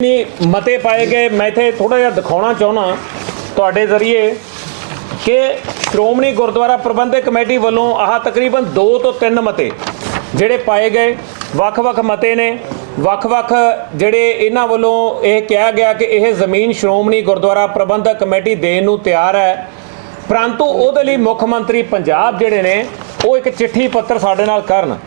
मते पाए गए। मैं इत्थे थोड़ा जिहा दिखाउणा चाहुंदा तुहाडे जरिए कि श्रोमणी गुरुद्वारा प्रबंधक कमेटी वालों आह तकरीबन 2 ਤੋਂ 3 मते ਜਿਹੜੇ पाए गए ਵੱਖ-ਵੱਖ मते ने ਵੱਖ-ਵੱਖ ਜਿਹੜੇ ਇਹਨਾਂ ਵੱਲੋਂ ਇਹ ਕਿਹਾ ਗਿਆ कि ਇਹ ਜ਼ਮੀਨ श्रोमणी गुरुद्वारा प्रबंधक कमेटी देण ਨੂੰ ਤਿਆਰ है, परंतु ਉਹਦੇ ਲਈ मुख मंत्री पंजाब ਜਿਹੜੇ ਨੇ ਉਹ ਇੱਕ चिट्ठी पत्र ਸਾਡੇ ਨਾਲ ਕਰਨ।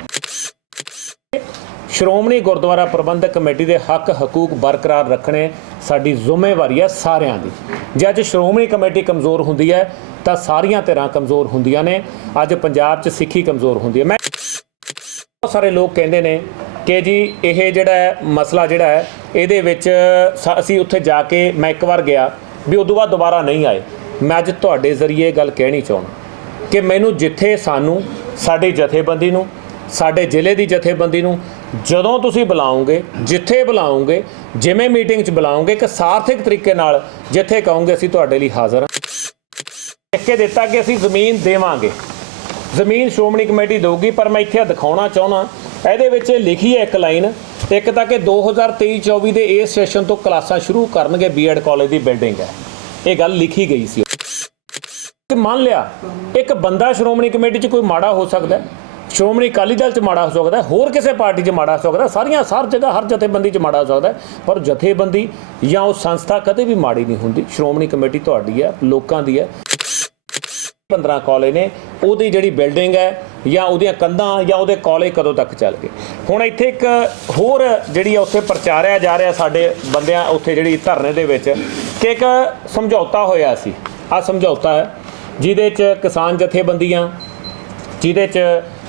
श्रोमणी गुरुद्वारा प्रबंधक कमेटी के हक हकूक बरकरार रखने साडी जिम्मेवारी है सारियां दी। जे अज श्रोमणी कमेटी कमज़ोर हुंदी है तो सारियां धिरां कमज़ोर हुंदियां ने। अज पंजाब च सिक्खी कमज़ोर हुंदी है। मैं बहुत सारे लोग कहते हैं कि जी ये जिहड़ा मसला जिहड़ा है इहदे विच असीं उत्थे जाके मैं एक बार गया भी उदों बाद दोबारा नहीं आए। मैं अज तुहाडे जरिए गल कहनी चाहुंदा कि मैनूं जिथे सानूं साडी जथेबंदी नूं साडे ਜ਼ਿਲ੍ਹੇ ਦੀ ਜਥੇਬੰਦੀ ਨੂੰ ਜਦੋਂ ਤੁਸੀਂ ਬੁਲਾਓਗੇ, ਜਿੱਥੇ ਬੁਲਾਓਗੇ, ਜਿਵੇਂ ਮੀਟਿੰਗ 'ਚ ਬੁਲਾਓਗੇ ਕਿ ਸਾਰਥਕ ਤਰੀਕੇ ਨਾਲ ਜਿੱਥੇ ਕਹੋਗੇ ਅਸੀਂ ਤੁਹਾਡੇ ਲਈ ਹਾਜ਼ਰ ਹਾਂ। ਲਿਖ ਕੇ ਦਿੱਤਾ ਕਿ ਅਸੀਂ ਜ਼ਮੀਨ ਦੇਵਾਂਗੇ, ਜ਼ਮੀਨ ਸ਼੍ਰੋਮਣੀ ਕਮੇਟੀ ਦੇਊਗੀ। ਪਰ ਮੈਂ ਇੱਥੇ ਦਿਖਾਉਣਾ ਚਾਹੁੰਦਾ ਇਹਦੇ ਵਿੱਚ ਲਿਖੀ ਹੈ ਇੱਕ ਲਾਈਨ, ਇੱਕ ਤਾਂ ਕਿ 2023-24 ਦੇ ਇਸ ਸੈਸ਼ਨ ਤੋਂ ਕਲਾਸਾਂ ਸ਼ੁਰੂ ਕਰਨਗੇ, ਬੀਐਡ ਕਾਲਜ ਦੀ ਬਿਲਡਿੰਗ ਹੈ, ਇਹ ਗੱਲ ਲਿਖੀ ਗਈ ਸੀ। ਮੰਨ ਲਿਆ ਇੱਕ ਬੰਦਾ ਸ਼੍ਰੋਮਣੀ ਕਮੇਟੀ 'ਚ ਕੋਈ ਮਾੜਾ ਹੋ ਸਕਦਾ, श्रोमणी अकाली दल च माड़ा हो सकता है, होर किसी पार्टी च माड़ा हो सकता है, सारियां हर जगह हर जथेबंदी च माड़ा हो सकता है, पर जथेबंदी या उस संस्था कदे भी माड़ी नहीं होंदी। श्रोमणी कमेटी तुहाडी है, लोकां दी है। 15 कॉलेज ने ਉਹਦੀ ਜਿਹੜੀ ਬਿਲਡਿੰਗ ਹੈ ਜਾਂ ਉਹਦੀਆਂ ਕੰਧਾਂ ਜਾਂ ਉਹਦੇ ਕਾਲਜ ਕਦੋਂ ਤੱਕ ਚੱਲ ਗਏ। ਹੁਣ ਇੱਥੇ ਇੱਕ ਹੋਰ ਜਿਹੜੀ ਉੱਥੇ ਪ੍ਰਚਾਰਿਆ ਜਾ ਰਿਹਾ ਸਾਡੇ ਬੰਦਿਆਂ ਉੱਥੇ ਜਿਹੜੀ ਧਰਨੇ ਦੇ ਵਿੱਚ ਕਿ ਇੱਕ ਸਮਝੌਤਾ ਹੋਇਆ ਸੀ। ਆਹ ਸਮਝੌਤਾ ਹੈ ਜਿਹਦੇ 'ਚ ਕਿਸਾਨ ਜਥੇਬੰਦੀਆਂ, ਜਿਹਦੇ 'ਚ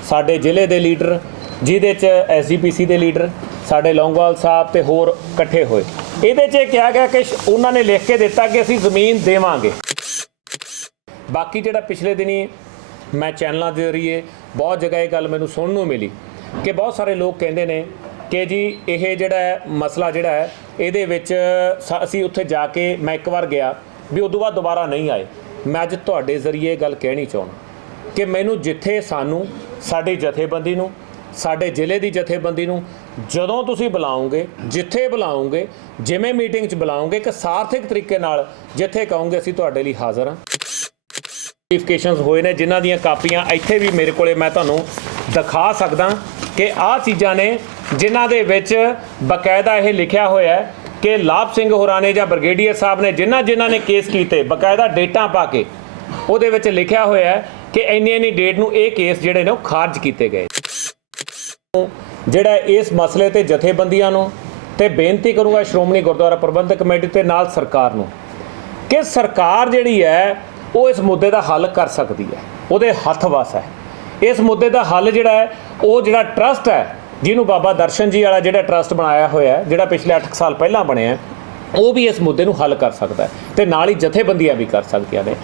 ਸਾਡੇ ਜ਼ਿਲ੍ਹੇ ਦੇ ਲੀਡਰ, ਜਿਹਦੇ 'ਚ SGPC ਦੇ ਲੀਡਰ, ਸਾਡੇ ਲੌਂਗੋਵਾਲ ਸਾਹਿਬ ਤੇ ਹੋਰ ਇਕੱਠੇ ਹੋਏ। ਇਹਦੇ 'ਚ ਕਿਹਾ ਗਿਆ ਕਿ ਉਹਨਾਂ ਨੇ ਲਿਖ ਕੇ ਦਿੱਤਾ ਕਿ ਅਸੀਂ ਜ਼ਮੀਨ ਦੇਵਾਂਗੇ। ਬਾਕੀ ਜਿਹੜਾ ਪਿਛਲੇ ਦਿਨੀ ਮੈਂ ਚੈਨਲਾਂ ਦੇ ਜ਼ਰੀਏ ਬਹੁਤ ਜਗ੍ਹਾ ਇਹ ਗੱਲ ਮੈਨੂੰ ਸੁਣਨ ਨੂੰ ਮਿਲੀ ਕਿ ਬਹੁਤ ਸਾਰੇ ਲੋਕ ਕਹਿੰਦੇ ਨੇ ਕਿ ਜੀ ਇਹ ਜਿਹੜਾ ਮਸਲਾ ਜਿਹੜਾ ਹੈ ਇਹਦੇ ਵਿੱਚ ਅਸੀਂ ਉੱਥੇ ਜਾ ਕੇ ਮੈਂ ਇੱਕ ਵਾਰ ਗਿਆ ਵੀ ਉਦੋਂ ਬਾਅਦ ਦੁਬਾਰਾ ਨਹੀਂ ਆਏ। ਮੈਂ ਅੱਜ ਤੁਹਾਡੇ ਜ਼ਰੀਏ ਗੱਲ ਕਹਿਣੀ ਚਾਹੁੰਦਾ कि मैनू जिथे सानू साडी जथेबंदी नूं साडे ਜ਼ਿਲ੍ਹੇ ਦੀ ਜਥੇਬੰਦੀ ਨੂੰ ਜਦੋਂ ਤੁਸੀਂ ਬੁਲਾਓਗੇ, ਜਿੱਥੇ ਬੁਲਾਓਗੇ, ਜਿਵੇਂ ਮੀਟਿੰਗ 'ਚ ਬੁਲਾਓਗੇ ਕਿ ਸਾਰਥਕ ਤਰੀਕੇ ਨਾਲ ਜਿੱਥੇ ਕਹੋਗੇ ਅਸੀਂ ਤੁਹਾਡੇ ਲਈ ਹਾਜ਼ਰ ਹਾਂ। ਨੋਟੀਫਿਕੇਸ਼ਨਸ ਹੋਏ ਨੇ ਜਿਨ੍ਹਾਂ ਦੀਆਂ ਕਾਪੀਆਂ ਇੱਥੇ ਵੀ ਮੇਰੇ ਕੋਲੇ ਮੈਂ ਤੁਹਾਨੂੰ ਦਿਖਾ ਸਕਦਾ ਕਿ ਆਹ ਚੀਜ਼ਾਂ ਨੇ ਜਿਨ੍ਹਾਂ ਦੇ ਵਿੱਚ ਬਕਾਇਦਾ ਇਹ ਲਿਖਿਆ ਹੋਇਆ ਹੈ ਕਿ ਲਾਭ ਸਿੰਘ ਹੋਰਾਂ ਨੇ ਜਾਂ ਬ੍ਰਿਗੇਡੀਅਰ ਸਾਹਿਬ ਨੇ ਜਿਨ੍ਹਾਂ ਨੇ ਕੇਸ ਕੀਤੇ ਬਕਾਇਦਾ ਡੇਟਾਂ ਪਾ ਕੇ ਉਹਦੇ ਵਿੱਚ ਲਿਖਿਆ ਹੋਇਆ ਹੈ कि इन्नी डेट नूं ये केस जिहड़े ने वो खारिज किए गए। जिहड़ा इस मसले ते जथेबंदियां नूं ते बेनती करूँगा श्रोमणी गुरुद्वारा प्रबंधक कमेटी ते नाल सरकार नूं कि सरकार जिहड़ी है वो इस मुद्दे का हल कर सकती है, उहदे हत्थ वस है। इस मुद्दे का हल जिहड़ा है वो जिहड़ा ट्रस्ट है जिन्हों बाबा दर्शन जी वाला जिहड़ा ट्रस्ट बनाया होया है, जिहड़ा पिछले 8 साल पहलां बनिया, वो भी इस मुद्दे नूं हल कर सकता है ते नाल ही जथेबंदियां भी कर सकदियां ने।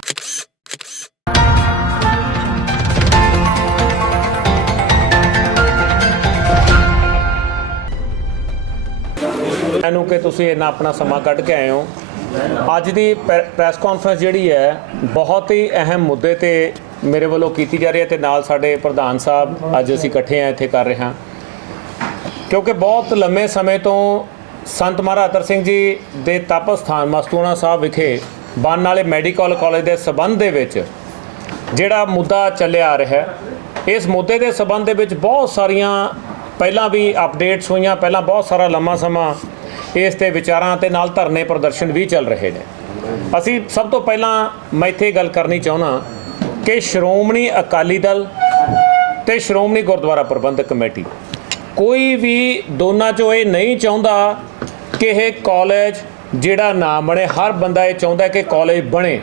कि तुसीं इन्ना अपना समा कढ़ के आए हो। अज दी प्रैस कॉन्फ्रेंस जिहड़ी है बहुत ही अहम मुद्दे ते मेरे वालों कीती जा रही है ते नाल साडे प्रधान साहब अज असीं इकट्ठे हैं इत्थे कर रहे हैं क्योंकि बहुत लंबे समय तो संत महाराज अतर सिंह जी दे तप स्थान मस्तूणा साहब विखे बनने वाले मैडिकल कॉलेज के संबंध दे विच जिहड़ा मुद्दा चलिया आ रहा है, इस मुद्दे के संबंध दे विच बहुत सारियां पहलां भी अपडेट्स हुई, पहलां बहुत सारा लंबा समा इस ते विचारां ते नाल धरने प्रदर्शन भी चल रहे हैं। असी सब तो पहला मैं इत्थे गल करनी चाहुंदा कि श्रोमणी अकाली दल ते श्रोमणी गुरुद्वारा प्रबंधक कमेटी कोई भी दोनों चों ये नहीं चाहुंदा कि यह कॉलेज जिहड़ा ना बने। हर बंदा ये चाहुंदा कि कॉलेज बने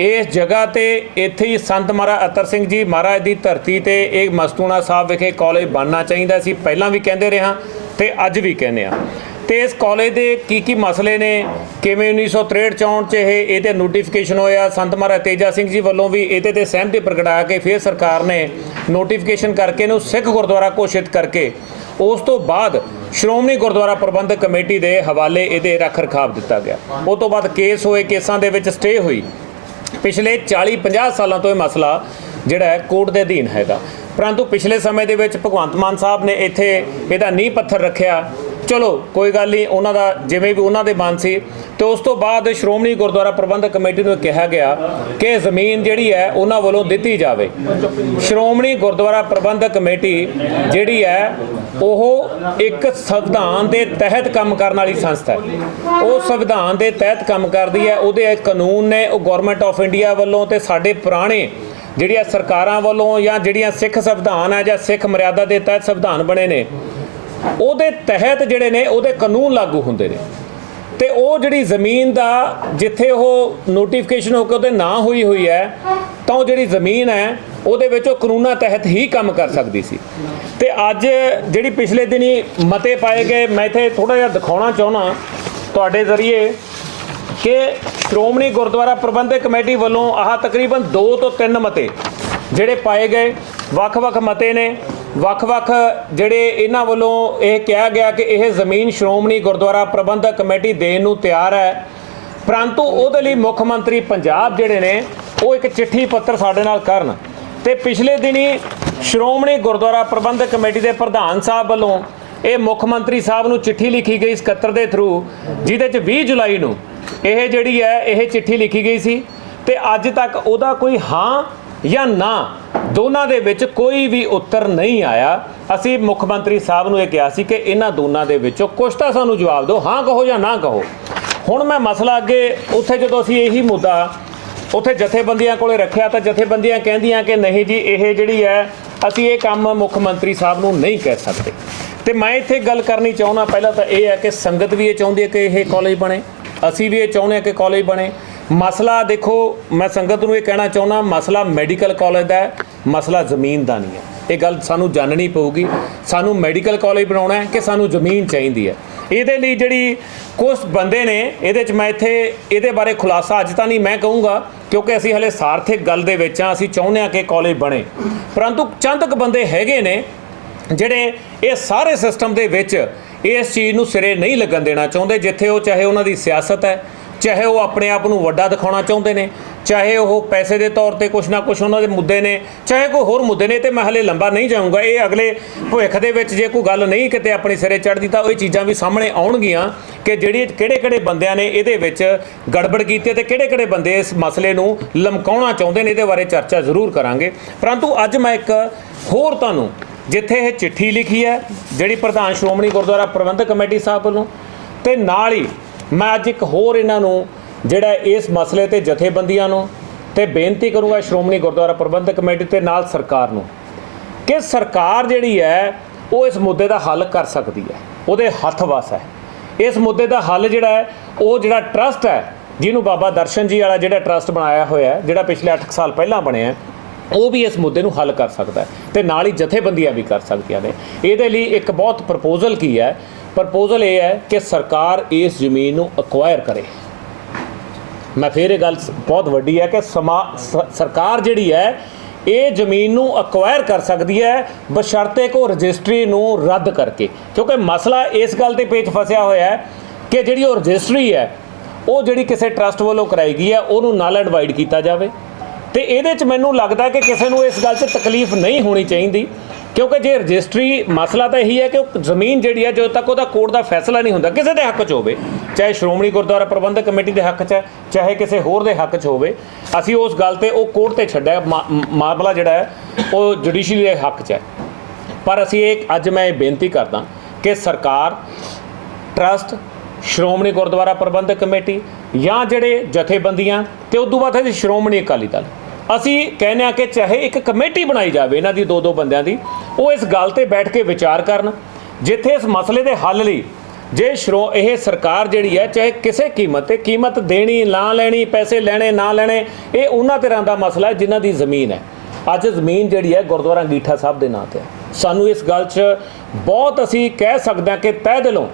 इस जगह ते इत्थे ही संत महाराज अतर सिंह जी महाराज की धरती ते एक मस्तूणा साहब विखे कॉलेज बनना चाहिए। असीं पहलां भी कहते रहे हाँ ते अज भी कहने हाँ। तो इस कॉलेज के की मसले ने किवें 1963-64 ये नोटिफिकेशन होया, संत महाराज तेजा सिंह जी वालों भी ये ते सहमति प्रगटा के फिर सरकार ने नोटिफिकेशन करके इहनूं सिख गुरुद्वारा घोषित करके उस तो बाद श्रोमणी गुरुद्वारा प्रबंधक कमेटी के हवाले ये रख रखाव दिता गया। उस तो बाद केस होए, केसां दे विच स्टे हुई। पिछले 40-50 सालों तो यह मसला जिहड़ा है कोर्ट के अधीन हैगा, परंतु पिछले समय दे विच भगवंत मान साहब ने इत्थे इहदा नींह पत्थर रखिया ਚਲੋ ਕੋਈ ਗੱਲ ਨਹੀਂ, ਉਹਨਾਂ ਦਾ ਜਿਵੇਂ ਵੀ ਉਹਨਾਂ ਦੇ ਮਨ ਸੀ। ਤੇ ਉਸ ਤੋਂ ਬਾਅਦ ਸ਼੍ਰੋਮਣੀ ਗੁਰਦੁਆਰਾ ਪ੍ਰਬੰਧਕ ਕਮੇਟੀ ਨੂੰ ਕਿਹਾ ਗਿਆ ਕਿ ਜ਼ਮੀਨ ਜਿਹੜੀ ਹੈ ਉਹਨਾਂ ਵੱਲੋਂ ਦਿੱਤੀ ਜਾਵੇ। ਸ਼੍ਰੋਮਣੀ ਗੁਰਦੁਆਰਾ ਪ੍ਰਬੰਧਕ ਕਮੇਟੀ ਜਿਹੜੀ ਹੈ ਉਹ ਇੱਕ ਸੰਵਿਧਾਨ ਦੇ ਤਹਿਤ ਕੰਮ ਕਰਨ ਵਾਲੀ ਸੰਸਥਾ ਹੈ। ਉਹ ਸੰਵਿਧਾਨ ਦੇ ਤਹਿਤ ਕੰਮ ਕਰਦੀ ਹੈ। ਉਹਦੇ ਕਾਨੂੰਨ ਨੇ ਉਹ ਗਵਰਨਮੈਂਟ ਆਫ ਇੰਡੀਆ ਵੱਲੋਂ ਤੇ ਸਾਡੇ ਪੁਰਾਣੇ ਜਿਹੜੀਆਂ ਸਰਕਾਰਾਂ ਵੱਲੋਂ ਜਾਂ ਜਿਹੜੀਆਂ ਸਿੱਖ ਸੰਵਿਧਾਨ ਹੈ ਜਾਂ ਸਿੱਖ ਮਰਿਆਦਾ ਦੇ ਤਹਿਤ ਸੰਵਿਧਾਨ ਬਣੇ ਨੇ ਉਹਦੇ ਤਹਿਤ ਜਿਹੜੇ ਨੇ ਉਹਦੇ ਕਾਨੂੰਨ ਲਾਗੂ ਹੁੰਦੇ ਨੇ। ਤੇ ਉਹ ਜਿਹੜੀ ਜ਼ਮੀਨ ਦਾ ਜਿੱਥੇ ਉਹ ਨੋਟੀਫਿਕੇਸ਼ਨ ਹੋ ਕੇ ਉਹਦੇ ਨਾਂ ਹੋਈ ਹੈ ਤਾਂ ਉਹ ਜਿਹੜੀ ਜ਼ਮੀਨ ਹੈ ਉਹਦੇ ਵਿੱਚ ਉਹ ਕਾਨੂੰਨਾਂ ਤਹਿਤ ਹੀ ਕੰਮ ਕਰ ਸਕਦੀ ਸੀ। ਤੇ ਅੱਜ ਜਿਹੜੀ ਪਿਛਲੇ ਦਿਨੀ ਮਤੇ ਪਾਏ ਗਏ, ਮੈਂ ਇੱਥੇ ਥੋੜ੍ਹਾ ਜਿਹਾ ਦਿਖਾਉਣਾ ਚਾਹੁੰਦਾ ਤੁਹਾਡੇ ਜ਼ਰੀਏ ਕਿ ਸ਼੍ਰੋਮਣੀ ਗੁਰਦੁਆਰਾ ਪ੍ਰਬੰਧਕ ਕਮੇਟੀ ਵੱਲੋਂ ਆਹ ਤਕਰੀਬਨ 2 ਤੋਂ 3 ਮਤੇ ਜਿਹੜੇ ਪਾਏ ਗਏ, ਵੱਖ-ਵੱਖ ਮਤੇ ਨੇ। ਵੱਖ-ਵੱਖ ਜਿਹੜੇ ਇਹਨਾਂ ਵੱਲੋਂ ਇਹ ਕਿਹਾ ਗਿਆ ਕਿ ਇਹ ਜ਼ਮੀਨ ਸ਼੍ਰੋਮਣੀ ਗੁਰਦੁਆਰਾ ਪ੍ਰਬੰਧਕ ਕਮੇਟੀ ਦੇਣ ਨੂੰ ਤਿਆਰ ਹੈ, ਪਰੰਤੂ ਉਹਦੇ ਲਈ ਮੁੱਖ ਮੰਤਰੀ ਪੰਜਾਬ ਜਿਹੜੇ ਨੇ ਉਹ ਇੱਕ ਚਿੱਠੀ ਪੱਤਰ ਸਾਡੇ ਨਾਲ ਕਰਨ। ਤੇ ਪਿਛਲੇ ਦਿਨੀ ਸ਼੍ਰੋਮਣੀ ਗੁਰਦੁਆਰਾ ਪ੍ਰਬੰਧਕ ਕਮੇਟੀ ਦੇ ਪ੍ਰਧਾਨ ਸਾਹਿਬ ਵੱਲੋਂ ਇਹ ਮੁੱਖ ਮੰਤਰੀ ਸਾਹਿਬ ਨੂੰ ਚਿੱਠੀ ਲਿਖੀ ਗਈ ਸਕੱਤਰ ਦੇ ਥਰੂ, ਜਿਹਦੇ 'ਚ 20 ਜੁਲਾਈ ਨੂੰ ਇਹ ਜਿਹੜੀ ਹੈ ਇਹ ਚਿੱਠੀ ਲਿਖੀ ਗਈ ਸੀ। ਤੇ ਅੱਜ ਤੱਕ ਉਹਦਾ ਕੋਈ ਹਾਂ ਜਾਂ ਨਾ ਦੋਨਾਂ ਦੇ ਵਿੱਚ ਕੋਈ ਵੀ ਉੱਤਰ ਨਹੀਂ ਆਇਆ। ਅਸੀਂ ਮੁੱਖ ਮੰਤਰੀ ਸਾਹਿਬ ਨੂੰ ਇਹ ਕਿਹਾ ਸੀ ਕਿ ਇਹਨਾਂ ਦੋਨਾਂ ਦੇ ਵਿੱਚੋਂ ਕੁਛ ਤਾਂ ਸਾਨੂੰ ਜਵਾਬ ਦਿਓ, ਹਾਂ ਕਹੋ ਜਾਂ ਨਾ ਕਹੋ। ਹੁਣ ਮੈਂ ਮਸਲਾ ਅੱਗੇ ਉੱਥੇ ਜਦੋਂ ਅਸੀਂ ਇਹੀ ਮੁੱਦਾ ਉੱਥੇ ਜਥੇਬੰਦੀਆਂ ਕੋਲੇ ਰੱਖਿਆ ਤਾਂ ਜਥੇਬੰਦੀਆਂ ਕਹਿੰਦੀਆਂ ਕਿ ਨਹੀਂ ਜੀ ਇਹ ਜਿਹੜੀ ਹੈ ਅਸੀਂ ਇਹ ਕੰਮ ਮੁੱਖ ਮੰਤਰੀ ਸਾਹਿਬ ਨੂੰ ਨਹੀਂ ਕਹਿ ਸਕਦੇ। ਤੇ ਮੈਂ ਇੱਥੇ ਗੱਲ ਕਰਨੀ ਚਾਹੁੰਦਾ, ਪਹਿਲਾਂ ਤਾਂ ਇਹ ਹੈ ਕਿ ਸੰਗਤ ਵੀ ਇਹ ਚਾਹੁੰਦੀ ਹੈ ਕਿ ਇਹ ਕਾਲਜ ਬਣੇ, ਅਸੀਂ ਵੀ ਇਹ ਚਾਹੁੰਦੇ ਹਾਂ ਕਿ ਕਾਲਜ ਬਣੇ। ਮਸਲਾ ਦੇਖੋ, ਮੈਂ ਸੰਗਤ ਨੂੰ ਇਹ ਕਹਿਣਾ ਚਾਹੁੰਦਾ, ਮਸਲਾ ਮੈਡੀਕਲ ਕਾਲਜ ਦਾ ਹੈ, ਮਸਲਾ ਜ਼ਮੀਨ ਦਾ ਨਹੀਂ ਹੈ। ਇਹ ਗੱਲ ਸਾਨੂੰ ਜਾਣਨੀ ਪਊਗੀ, ਸਾਨੂੰ ਮੈਡੀਕਲ ਕਾਲਜ ਬਣਾਉਣਾ ਹੈ ਕਿ ਸਾਨੂੰ ਜ਼ਮੀਨ ਚਾਹੀਦੀ ਹੈ। ਇਹਦੇ ਲਈ ਜਿਹੜੀ ਕੁਝ ਬੰਦੇ ਨੇ ਇਹਦੇ 'ਚ ਮੈਂ ਇੱਥੇ ਇਹਦੇ ਬਾਰੇ ਖੁਲਾਸਾ ਅੱਜ ਤਾਂ ਨਹੀਂ ਮੈਂ ਕਹੂੰਗਾ ਕਿਉਂਕਿ ਅਸੀਂ ਹਲੇ ਸਾਰਥਿਕ ਗੱਲ ਦੇ ਵਿੱਚ ਹਾਂ। ਅਸੀਂ ਚਾਹੁੰਦੇ ਹਾਂ ਕਿ ਕਾਲਜ ਬਣੇ, ਪਰੰਤੂ ਚੰਦ ਕੁ ਬੰਦੇ ਹੈਗੇ ਨੇ ਜਿਹੜੇ ਇਹ ਸਾਰੇ ਸਿਸਟਮ ਦੇ ਵਿੱਚ ਇਸ ਚੀਜ਼ ਨੂੰ ਸਿਰੇ ਨਹੀਂ ਲੱਗਣ ਦੇਣਾ ਚਾਹੁੰਦੇ, ਜਿੱਥੇ ਉਹ ਚਾਹੇ ਉਹਨਾਂ ਦੀ ਸਿਆਸਤ ਹੈ, ਚਾਹੇ ਉਹ ਆਪਣੇ ਆਪ ਨੂੰ ਵੱਡਾ ਦਿਖਾਉਣਾ ਚਾਹੁੰਦੇ ਨੇ, ਚਾਹੇ ਉਹ ਪੈਸੇ ਦੇ ਤੌਰ ਤੇ ਕੁਛ ਨਾ ਕੁਛ ਉਹਨਾਂ ਦੇ ਮੁੱਦੇ ਨੇ, ਚਾਹੇ ਕੋਈ ਹੋਰ ਮੁੱਦੇ ਨੇ। ਤੇ ਮੈਂ ਹਲੇ ਲੰਬਾ ਨਹੀਂ ਜਾਊਂਗਾ, ਇਹ ਅਗਲੇ ਭਵਿੱਖ ਦੇ ਵਿੱਚ ਜੇ ਕੋਈ ਗੱਲ ਨਹੀਂ ਕਿਤੇ ਆਪਣੀ ਸਿਰੇ ਚੜ੍ਹਦੀ ਤਾਂ ਉਹ ਚੀਜ਼ਾਂ ਵੀ ਸਾਹਮਣੇ ਆਉਣਗੀਆਂ ਕਿ ਜਿਹੜੀ ਕਿਹੜੇ ਬੰਦਿਆਂ ਨੇ ਇਹਦੇ ਵਿੱਚ ਗੜਬੜ ਕੀਤੀ ਤੇ ਕਿਹੜੇ ਬੰਦੇ ਇਸ ਮਸਲੇ ਨੂੰ ਲਮਕਾਉਣਾ ਚਾਹੁੰਦੇ ਨੇ। ਇਹਦੇ ਬਾਰੇ ਚਰਚਾ ਜ਼ਰੂਰ ਕਰਾਂਗੇ, ਪਰੰਤੂ ਅੱਜ ਮੈਂ ਇੱਕ ਹੋਰ ਤੁਹਾਨੂੰ ਜਿੱਥੇ ਇਹ ਚਿੱਠੀ ਲਿਖੀ ਹੈ ਜਿਹੜੀ ਪ੍ਰਧਾਨ ਸ਼੍ਰੋਮਣੀ ਗੁਰਦੁਆਰਾ ਪ੍ਰਬੰਧਕ ਕਮੇਟੀ ਸਾਹਿਬ ਵੱਲੋਂ, ਤੇ ਨਾਲ ਹੀ ਮੈਂ ਅੱਜ ਇੱਕ ਹੋਰ ਇਹਨਾਂ ਨੂੰ ਜਿਹੜਾ ਇਸ ਮਸਲੇ ਤੇ ਜਥੇਬੰਦੀਆਂ ਨੂੰ ਤੇ ਬੇਨਤੀ ਕਰੂੰਗਾ ਸ਼੍ਰੋਮਣੀ ਗੁਰਦੁਆਰਾ ਪ੍ਰਬੰਧਕ ਕਮੇਟੀ ਤੇ ਨਾਲ ਸਰਕਾਰ ਨੂੰ ਕਿ ਸਰਕਾਰ ਜਿਹੜੀ ਹੈ ਉਹ ਇਸ ਮੁੱਦੇ ਦਾ ਹੱਲ ਕਰ ਸਕਦੀ ਹੈ, ਉਹਦੇ ਹੱਥ ਵੱਸ ਹੈ। ਇਸ ਮੁੱਦੇ ਦਾ ਹੱਲ ਜਿਹੜਾ ਹੈ ਉਹ ਜਿਹੜਾ ਟਰਸਟ ਹੈ ਜਿਹਨੂੰ ਬਾਬਾ ਦਰਸ਼ਨ ਜੀ ਵਾਲਾ ਜਿਹੜਾ ਟਰਸਟ ਬਣਾਇਆ ਹੋਇਆ ਹੈ, ਜਿਹੜਾ ਪਿਛਲੇ 8 ਸਾਲ ਪਹਿਲਾਂ ਬਣਿਆ, ਉਹ ਵੀ ਇਸ ਮੁੱਦੇ ਨੂੰ ਹੱਲ ਕਰ ਸਕਦਾ ਹੈ ਤੇ ਨਾਲ ਹੀ ਜਥੇਬੰਦੀਆਂ ਵੀ ਕਰ ਸਕਦੀਆਂ ਨੇ। ਇਹਦੇ ਲਈ ਇੱਕ ਬਹੁਤ ਪ੍ਰਪੋਜ਼ਲ ਕੀ ਹੈ, ਪ੍ਰਪੋਜ਼ਲ ਇਹ ਹੈ ਕਿ ਸਰਕਾਰ ਇਸ ਜ਼ਮੀਨ ਨੂੰ ਅਕਵਾਇਰ ਕਰੇ। ਮੈਂ ਫਿਰ ਇਹ ਗੱਲ ਬਹੁਤ ਵੱਡੀ ਹੈ ਕਿ ਸਰਕਾਰ ਜਿਹੜੀ ਹੈ ਇਹ ਜ਼ਮੀਨ ਨੂੰ ਅਕਵਾਇਰ ਕਰ ਸਕਦੀ ਹੈ ਬਸ਼ਰਤੇ ਕੋ ਰਜਿਸਟਰੀ ਨੂੰ ਰੱਦ ਕਰਕੇ, ਕਿਉਂਕਿ ਮਸਲਾ ਇਸ ਗੱਲ ਤੇ ਪੇਚ ਫਸਿਆ ਹੋਇਆ ਹੈ ਕਿ ਜਿਹੜੀ ਉਹ ਰਜਿਸਟਰੀ ਹੈ ਉਹ ਜਿਹੜੀ ਕਿਸੇ ਟਰਸਟ ਵੱਲੋਂ ਕਰਾਈ ਗਈ ਹੈ ਉਹਨੂੰ ਨਲ ਐਂਡ ਵਾਈਡ ਕੀਤਾ ਜਾਵੇ। ਤੇ ਇਹਦੇ 'ਚ ਮੈਨੂੰ ਲੱਗਦਾ ਕਿ ਕਿਸੇ ਨੂੰ ਇਸ ਗੱਲ 'ਚ ਤਕਲੀਫ ਨਹੀਂ ਹੋਣੀ ਚਾਹੀਦੀ, ਕਿਉਂਕਿ ਜੇ ਰਜਿਸਟਰੀ ਮਸਲਾ ਤਾਂ ਇਹੀ ਹੈ ਕਿ ਉਹ ਜ਼ਮੀਨ ਜਿਹੜੀ ਹੈ ਜਦੋਂ ਤੱਕ ਉਹਦਾ ਕੋਰਟ ਦਾ ਫੈਸਲਾ ਨਹੀਂ ਹੁੰਦਾ ਕਿਸੇ ਦੇ ਹੱਕ 'ਚ ਹੋਵੇ, ਚਾਹੇ ਸ਼੍ਰੋਮਣੀ ਗੁਰਦੁਆਰਾ ਪ੍ਰਬੰਧਕ ਕਮੇਟੀ ਦੇ ਹੱਕ 'ਚ ਹੈ ਚਾਹੇ ਕਿਸੇ ਹੋਰ ਦੇ ਹੱਕ 'ਚ ਹੋਵੇ, ਅਸੀਂ ਉਸ ਗੱਲ ਤੇ ਉਹ ਕੋਰਟ ਤੇ ਛੱਡਿਆ ਮਾਮਲਾ ਜਿਹੜਾ ਹੈ ਉਹ ਜੁਡੀਸ਼ਰੀ ਦੇ ਹੱਕ 'ਚ ਹੈ। ਪਰ ਅਸੀਂ ਅੱਜ ਮੈਂ ਇਹ ਬੇਨਤੀ ਕਰਦਾ ਕਿ ਸਰਕਾਰ, ਟਰਸਟ, ਸ਼੍ਰੋਮਣੀ ਗੁਰਦੁਆਰਾ ਪ੍ਰਬੰਧਕ ਕਮੇਟੀ ਜਾਂ ਜਿਹੜੇ ਜਥੇਬੰਦੀਆਂ ਤੇ ਉਸ ਤੋਂ ਬਾਅਦ ਹੈ ਸ਼੍ਰੋਮਣੀ ਅਕਾਲੀ ਦਲ, ਅਸੀਂ ਕਹਿੰਦੇ ਹਾਂ ਕਿ ਚਾਹੇ ਇੱਕ ਕਮੇਟੀ ਬਣਾਈ ਜਾਵੇ ਇਹਨਾਂ ਦੀ 2-2 ਬੰਦਿਆਂ ਦੀ, ਉਹ ਇਸ ਗੱਲ ਤੇ ਬੈਠ ਕੇ ਵਿਚਾਰ ਕਰਨ ਜਿੱਥੇ ਇਸ ਮਸਲੇ ਦੇ ਹੱਲ ਲਈ ਜੇ ਇਹ ਸਰਕਾਰ ਜਿਹੜੀ ਹੈ ਚਾਹੇ ਕਿਸੇ ਕੀਮਤ ਦੇਣੀ ਨਾ ਲੈਣੀ, ਪੈਸੇ ਲੈਣੇ ਨਾ ਲੈਣੇ, ਇਹ ਉਹਨਾਂ ਤਰ੍ਹਾਂ ਦਾ ਮਸਲਾ ਹੈ ਜਿਨ੍ਹਾਂ ਦੀ ਜ਼ਮੀਨ ਹੈ। ਅੱਜ ਜ਼ਮੀਨ ਜਿਹੜੀ ਹੈ ਗੁਰਦੁਆਰਾ ਅੰਗੀਠਾ ਸਾਹਿਬ ਦੇ ਨਾਂ ਤੇ ਹੈ। ਸਾਨੂੰ ਇਸ ਗੱਲ 'ਚ ਬਹੁਤ ਅਸੀਂ ਕਹਿ ਸਕਦੇ ਹਾਂ ਕਿ ਤਹਿ ਦਿਲੋਂ